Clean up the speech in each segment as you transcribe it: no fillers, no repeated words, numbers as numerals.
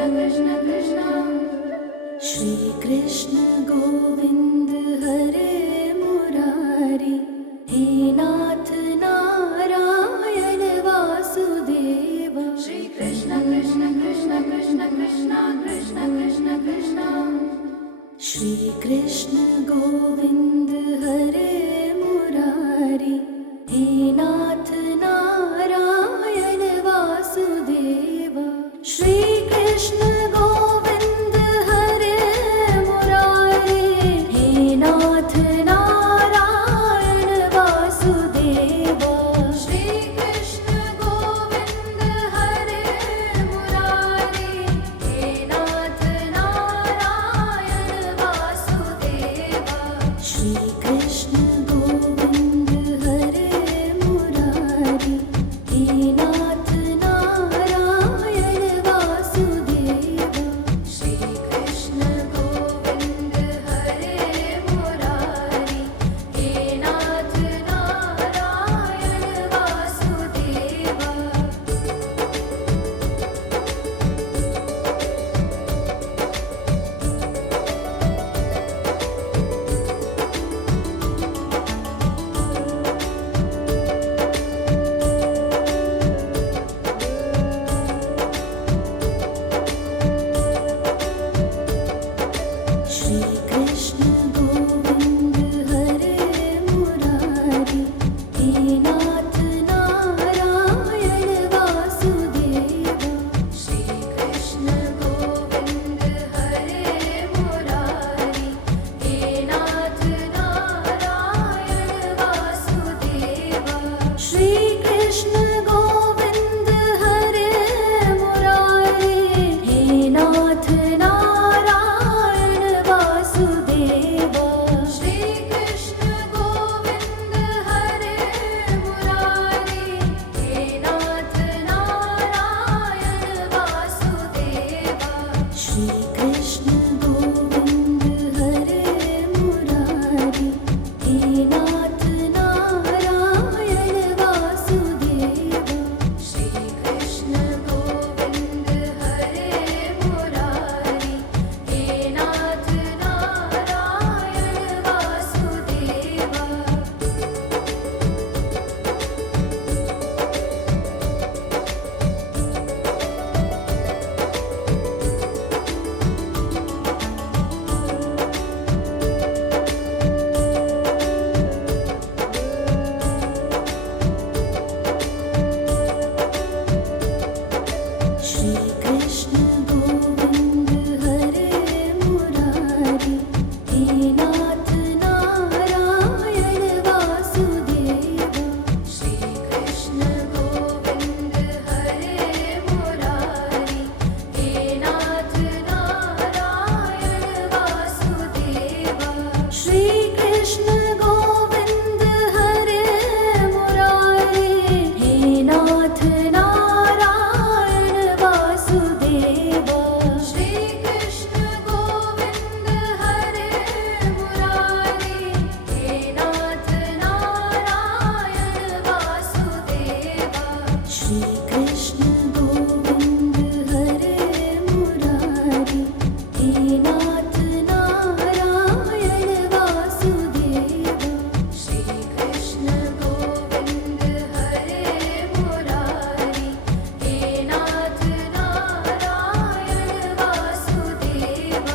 कृष्ण कृष्ण श्री कृष्ण गोविंद हरे मुरारी, हे नाथ नारायण वासुदेव। श्री कृष्ण कृष्ण कृष्ण कृष्ण कृष्ण कृष्ण कृष्ण कृष्ण श्री कृष्ण गोविंद हरे मुरारी, हे नाथ नारायण वासुदेव। श्री कृष्ण गोविंद हरे मुरारी, हे नाथ नारायण वासुदेव। श्री कृष्ण गोविंद हरे मुरारी, हे नाथ नारायण वासुदेव। श्री कृष्ण गोविंद हरे मुरारी, हे नाथ नारायण वासुदेव। श्री कृष्ण गोविंद हरे मुरारी, हे नाथ नारायण वासुदेव। श्री कृष्ण गोविंद हरे मुरारी, हे नाथ नारायण वासुदेव। श्री कृष्ण गोविंद हरे मुरारी, हे नाथ नारायण वासुदेव। श्री कृष्ण गोविंद हरे मुरारी, हे नाथ नारायण वासुदेव। श्री कृष्ण गोविंद हरे मुरारी, हे नाथ नारायण वासुदेव। श्री कृष्ण गोविंद हरे मुरारी, हे नाथ नारायण वासुदेव। श्री कृष्ण गोविंद हरे मुरारी, हे नाथ नारायण वासुदेव। श्री कृष्ण गोविंद हरे मुरारी, हे नाथ नारायण वासुदेव। श्री कृष्ण गोविंद हरे मुरारी, हे नाथ नारायण वासुदेव। श्री कृष्ण गोविंद हरे मुरारी, हे नाथ नारायण वासुदेव। श्री कृष्ण गोविंद हरे मुरारी, हे नाथ नारायण वासुदेव। श्री कृष्ण गोविंद हरे मुरारी, हे नाथ नारायण वासुदेव। श्री कृष्ण गोविंद हरे मुरारी, हे नाथ नारायण वासुदेव।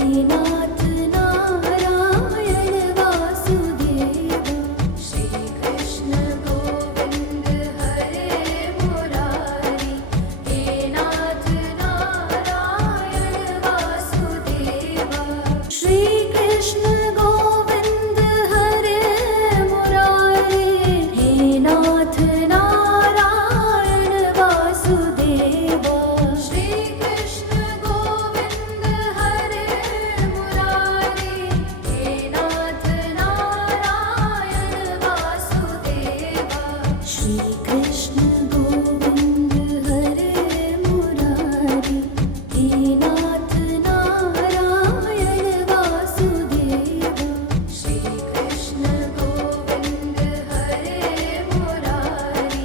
नाथ नारायण वासुदेवा। श्री कृष्ण गोविंद हरे मुरारी, हे नाथ नारायण वासुदेवा। श्री कृष्ण गोविंद हरे मुरारी, हे नाथ नारायण वासुदेवा। श्री कृष्ण गोविंद हरे मुरारी, हे नाथ नारायण वासुदेवा। श्री कृष्ण गोविंद हरे मुरारी, हे नाथ नारायण वासुदेवा। श्री कृष्ण गोविंद हरे मुरारी,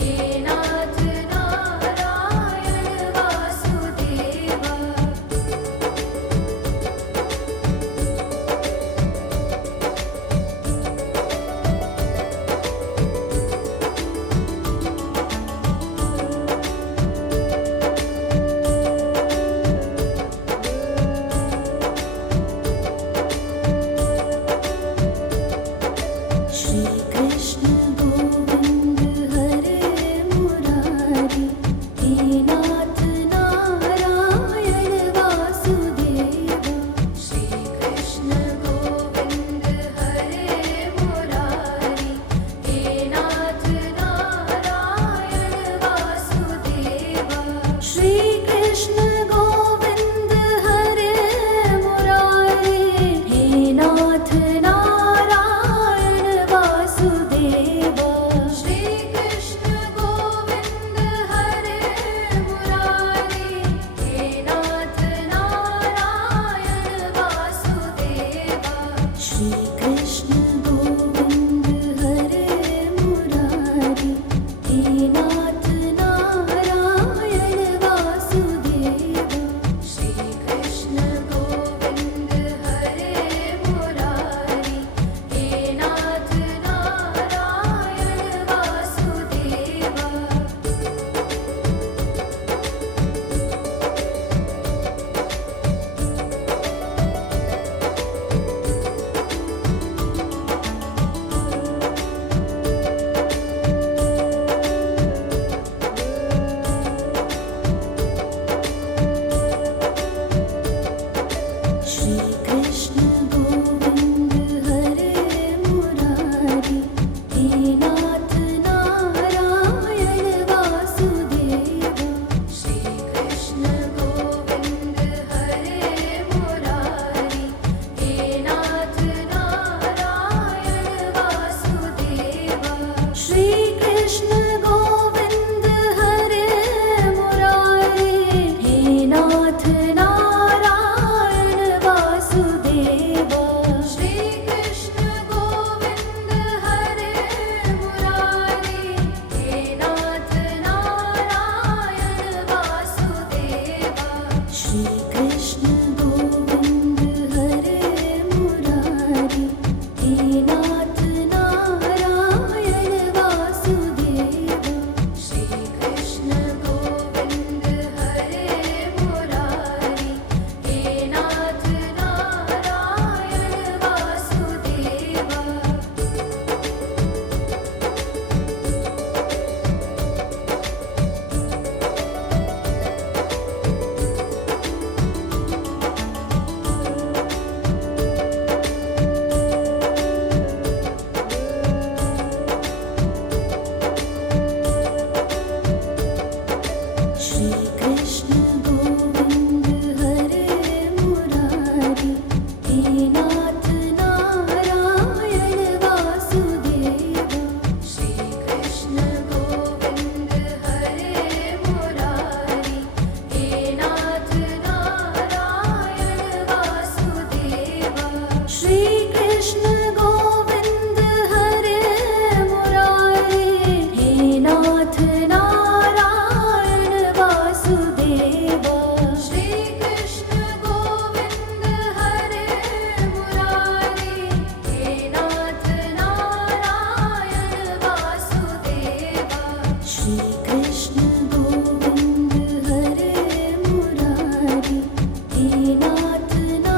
हे नाथ नारायण वासुदेवा। श्री कृष्ण गोविंद हरे मुरारी, हे नाथ नारायण वासुदेवा। श्री कृष्ण गोविंद हरे मुरारी, हे नाथ नारायण वासुदेवा। श्री कृष्ण गोविंद हरे मुरारी, हे नाथ नारायण वासुदेवा। श्री कृष्ण गोविंद हरे मुरारी, हे नाथ नारायण वासुदेवा। श्री कृष्ण गोविंद हरे मुरारी, हे नाथ नारायण वासुदेवा। श्री कृष्ण गोविंद हरे मुरारी, हे नाथ नारायण वासुदेवा। श्री कृष्ण गोविंद हरे मुरारी, हे नाथ नारायण वासुदेवा। श्री कृष्ण गोविंद हरे मुरारी, हे नाथ नारायण वासुदेवा। श्री कृष्ण गोविंद हरे मुरारी, हे नाथ नारायण वासुदेवा। श्री कृष्ण गोविंद हरे मुरारी, हे नाथ नारायण वासुदेवा। श्री कृष्ण गोविंद हरे मुरारी, हे नाथ नारायण वासुदेवा। श्री कृष्ण गोविंद हरे मुरारी, हे नाथ नारायण वासुदेवा। श्री कृष्ण गोविंद हरे मुरारी, हे नाथ नारायण वासुदेवा। श्री कृष्ण गोविंद हरे मुरारी, हे नाथ नारायण वासुदेवा। श्री कृष्ण गोविंद हरे मुरारी, हे नाथ नारायण वासुदेवा। श्री कृष्ण गोविंद हरे मुरारी, हे नाथ नारायण वासुदेवा। श्री कृष्ण गोविंद हरे मुरारी, हे नाथ नारायण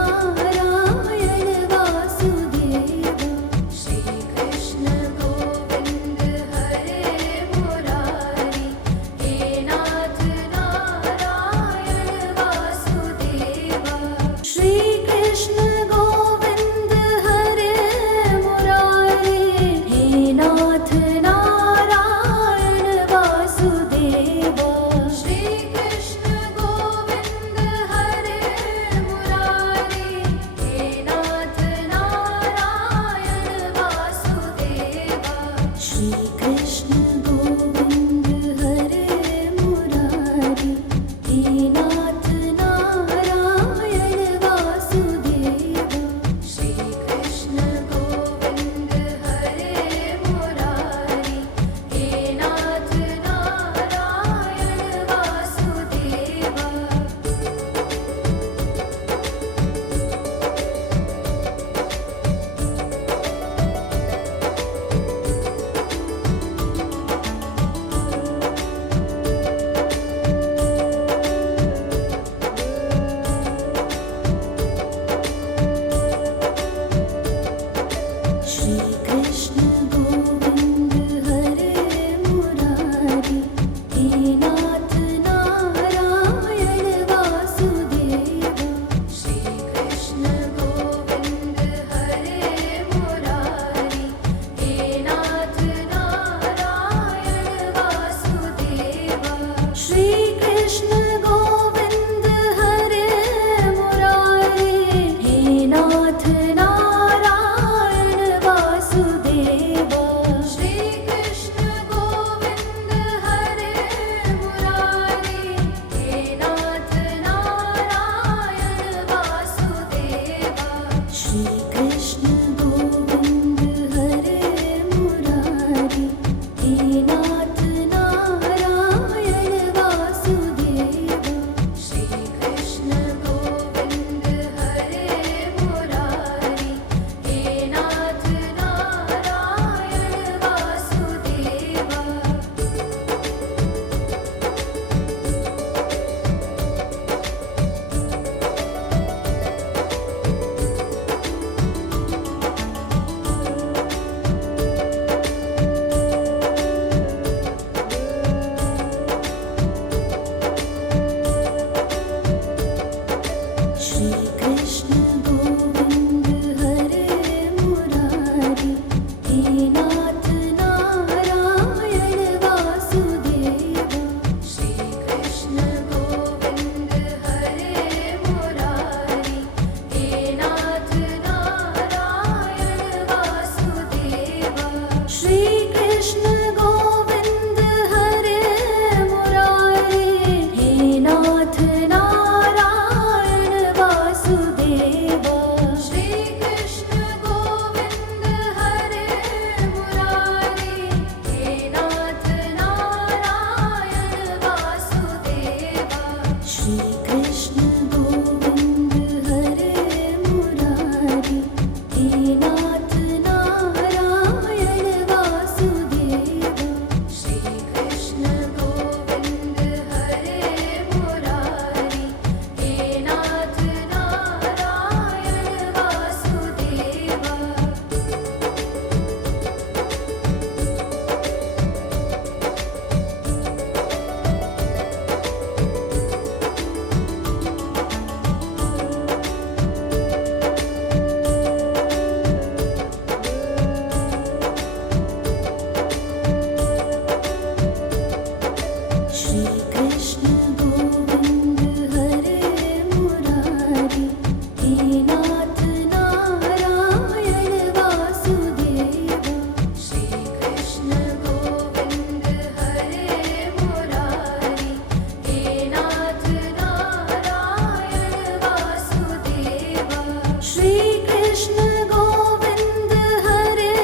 श्री कृष्ण गोविंद हरे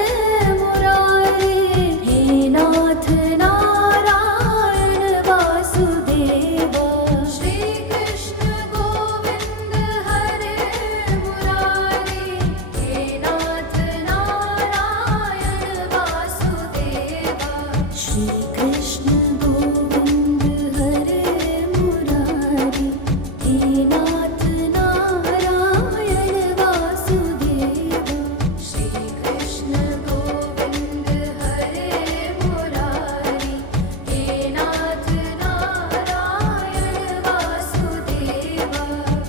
मुरारी, हे नाथ नारायण वासुदेवा। श्री कृष्ण गोविंद हरे मुरारी, हे नाथ नारायण वासुदेवा। श्री कृष्ण गोविंद हरे मुरारी, हे नाथ नारायण वासुदेवा। श्री कृष्ण गोविंद हरे मुरारी, हे नाथ नारायण वासुदेवा।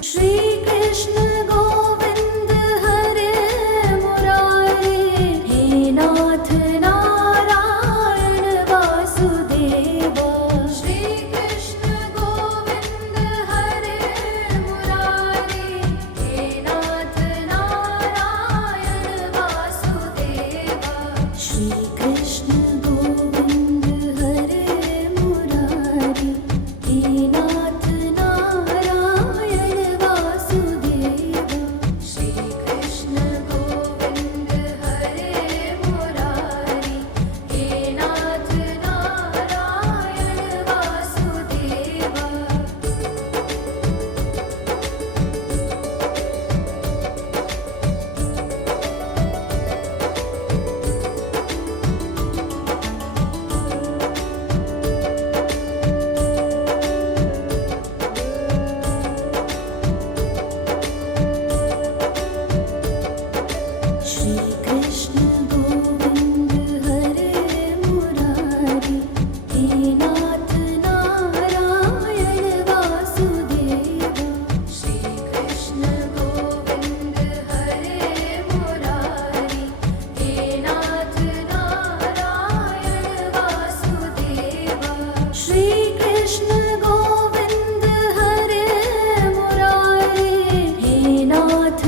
श्री कृष्ण गोविंद हरे मुरारी, हे नाथ नारायण वासुदेवा। श्री कृष्ण गोविंद हरे मुरारी, हे नाथ नारायण वासुदेवा। श्री कृष्ण गोविंद हरे मुरारी, हे नाथ नारायण वासुदेवा। श्री कृष्ण गोविंद हरे मुरारी, हे नाथ नारायण वासुदेवा। श्री कृष्ण गोविंद हरे मुरारी, हे नाथ नारायण वासुदेवा। श्री कृष्ण गोविंद हरे मुरारी, हे नाथ नारायण वासुदेवा। श्री कृष्ण गोविंद हरे मुरारी, हे नाथ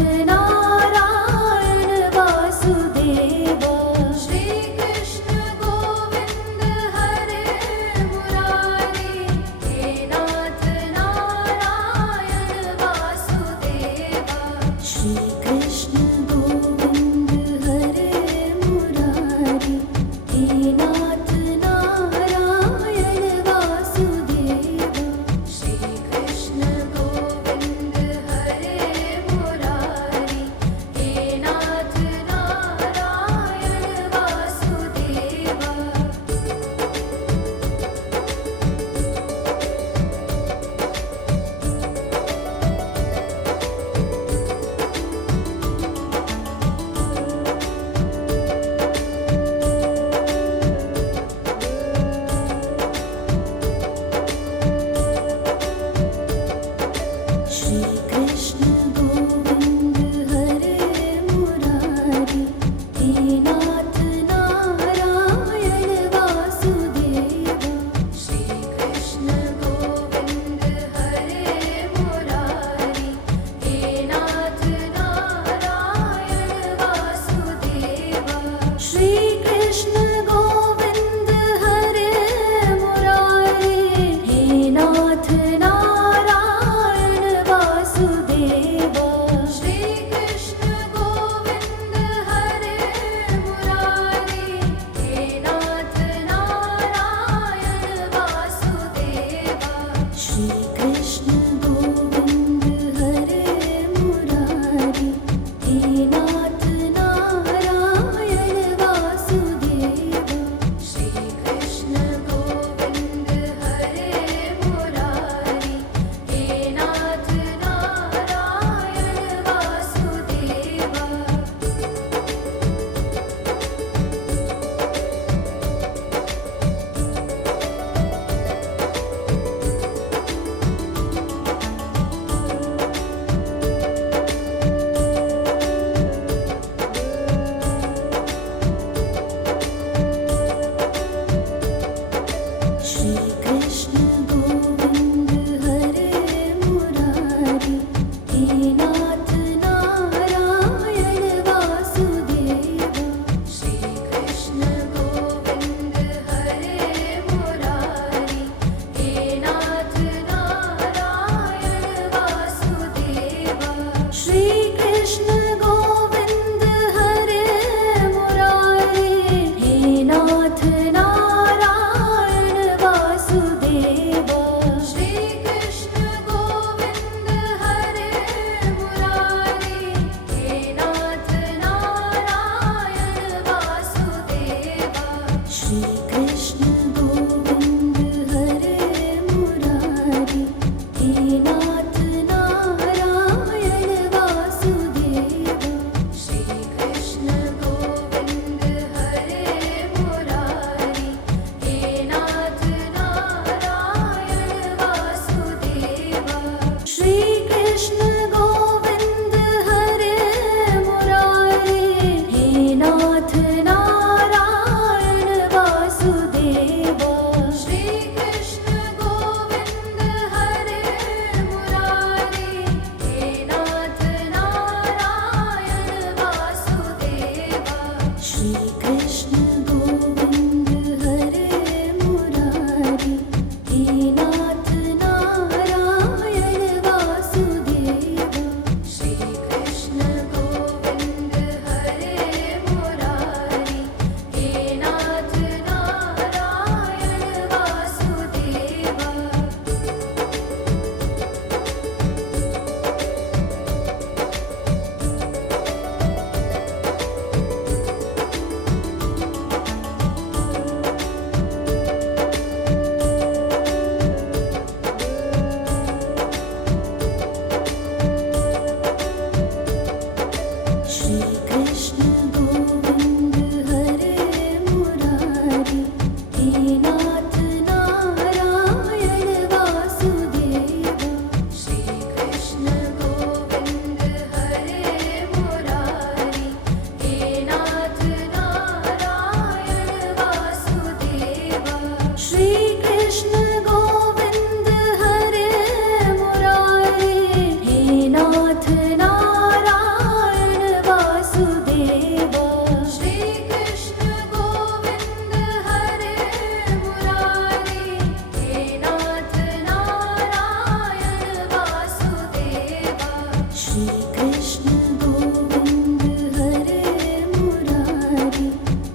नारायण वासुदेवा। श्री कृष्ण गोविंद हरे मुरारी, हे नाथ नारायण वासुदेवा। श्री कृष्ण गोविंद हरे मुरारी, हे नाथ नारायण वासुदेवा। श्री कृष्ण गोविंद हरे मुरारी, हे नाथ नारायण वासुदेवा। श्री कृष्ण गोविंद हरे मुरारी, हे नाथ नारायण वासुदेवा। श्री कृष्ण गोविंद हरे मुरारी, हे नाथ नारायण वासुदेवा। श्री कृष्ण गोविंद हरे मुरारी, हे नाथ नारायण वासुदेवा। श्री कृष्ण गोविंद हरे मुरारी, हे नाथ नारायण वासुदेवा। श्री कृष्ण गोविंद हरे मुरारी, हे नाथ नारायण वासुदेवा। श्री कृष्ण गोविंद हरे मुरारी, हे नाथ नारायण वासुदेवा। श्री कृष्ण गोविंद हरे मुरारी, हे नाथ नारायण वासुदेवा। श्री कृष्ण गोविंद हरे मुरारी, हे नाथ नारायण वासुदेवा। श्री कृष्ण गोविंद हरे मुरारी, हे नाथ नारायण वासुदेवा। श्री कृष्ण गोविंद हरे मुरारी, हे नाथ नारायण वासुदेवा। श्री कृष्ण गोविंद हरे मुरारी,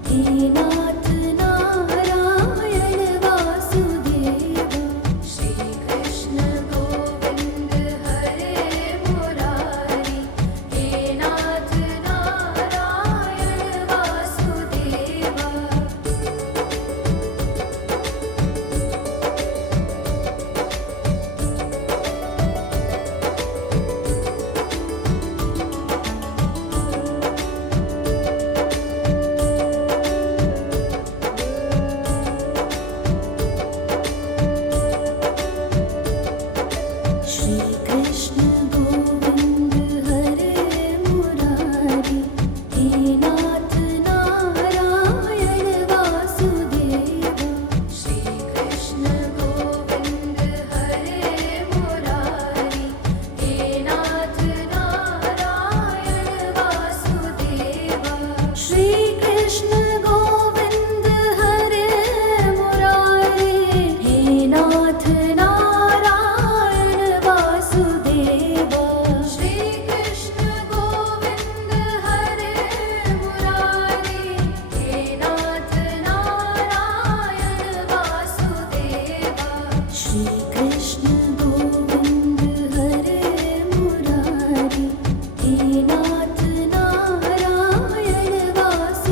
हे नाथ नारायण वासुदेवा। श्री कृष्ण गोविंद हरे मुरारी, हे नाथ नारायण वासुदेवा। श्री कृष्ण गोविंद हरे मुरारी, हे नाथ नारायण वासुदेवा। श्री कृष्ण गोविंद हरे मुरारी, हे नाथ नारायण वासुदेवा। श्री कृष्ण गोविंद हरे मुरारी, हे नाथ नारायण वासुदेवा। श्री कृष्ण गोविंद हरे मुरारी, हे नाथ नारायण वासुदेवा। श्री कृष्ण गोविंद हरे मुरारी, हे नाथ नारायण वासुदेवा।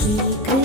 श्री